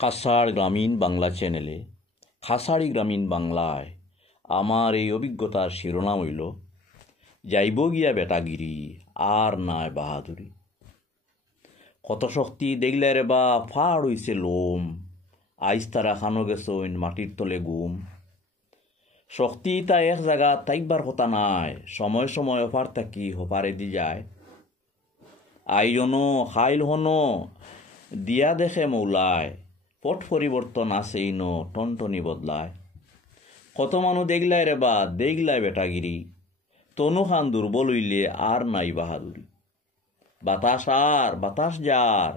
কাছাড় গ্রামীণ বাংলা চ্যানেলে খাসাড়ি গ্রামীণ বাংলায় আমার এই অভিজ্ঞতার শিরোনাম হইল যাইব গিয়া বেটাগিরি আর নাই বাহাদুরি। কত শক্তি দেখলে রে বা ফাড় হইছে লোম, আইস তারা খানো গেছইন মাটির তলে গুম। শক্তি তা এক জায়গা তাইবার কথা নাই, সময় সময় অফার থাকি হপারে দি যায়। আইজনো খাইল হনো দিয়া দেখে মৌলায়, পট পরিবর্তন আসেই ন টনটনি বদলায়। কত মানুষ দেখলাই রে বা দেখলাই বেটাগিরি, তনু খান দুর্বল হইলে আর নাই বাহাদুরি। বাতাস আর বাতাস যার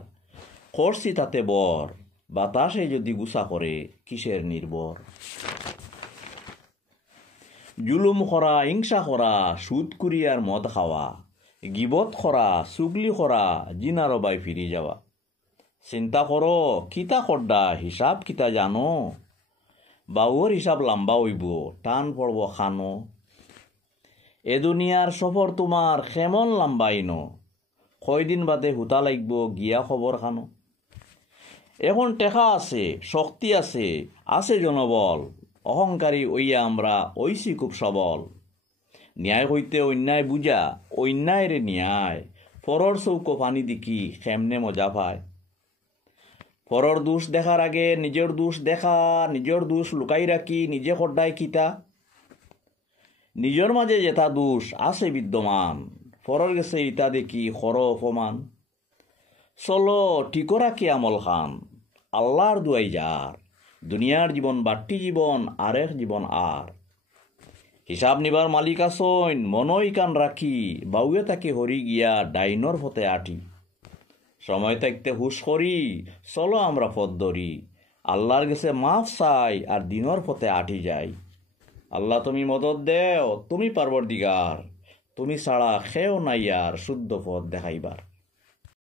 করছি তাতে বর, বাতাসে যদি গুছা করে কিসের নির্ভর। জুলুম করা, হিংসা করা, সুদ কুরিয়ার মদ খাওয়া, গিবত করা, চুগলি করা, জিনারো বাই ফিরি যাওয়া। চিন্তা করো কিতা করডা, হিসাব কিতা জানো? বাউর হিসাব লম্বা হইব, টান পড়ব খানো। এ দুনিয়ার সফর তোমার কেমন লম্বাইন, কয়দিন বাদে হুতা লাগব গিয়া খবর খানো। এখন টেকা আছে, শক্তি আছে, আছে জনবল, অহংকারী ওইয়া আমরা ওইসি খুব সবল। ন্যায় হইতে অন্যায় বুঝা, অন্যায় রে ন্যায়, পরর চৌকো পানি দেখি কেমনে মজা পায়। পরর দোষ দেখার আগে নিজের দোষ দেখা, নিজের দোষ লুকাই রাখি নিজে খড্ডায় কিতা। নিজের মাঝে যেটা দোষ আছে বিদ্যমান, পরর গেছে ইটা দেখি খর অপমান। চলো ঠিক রাখি আমল খান, আল্লাহর দুয়াই যার, দুনিয়ার জীবন বাট্টি জীবন আরেক জীবন আর। হিসাব নিবার মালিক আসইন মনই কান রাখি, বাউয়ে তাকে হরি গিয়া ডাইনর ফতে আটি। সময় থাকতে হুশ করি, চলো আমরা পথ ধরি, আল্লাহর গেছে মাফ চাই আর দিনর পথে আটি যাই। আল্লাহ তুমি মদত দেও, তুমি পারবরদিগার, তুমি ছাড়া খেও নাই আর শুদ্ধ পথ দেখাইবার।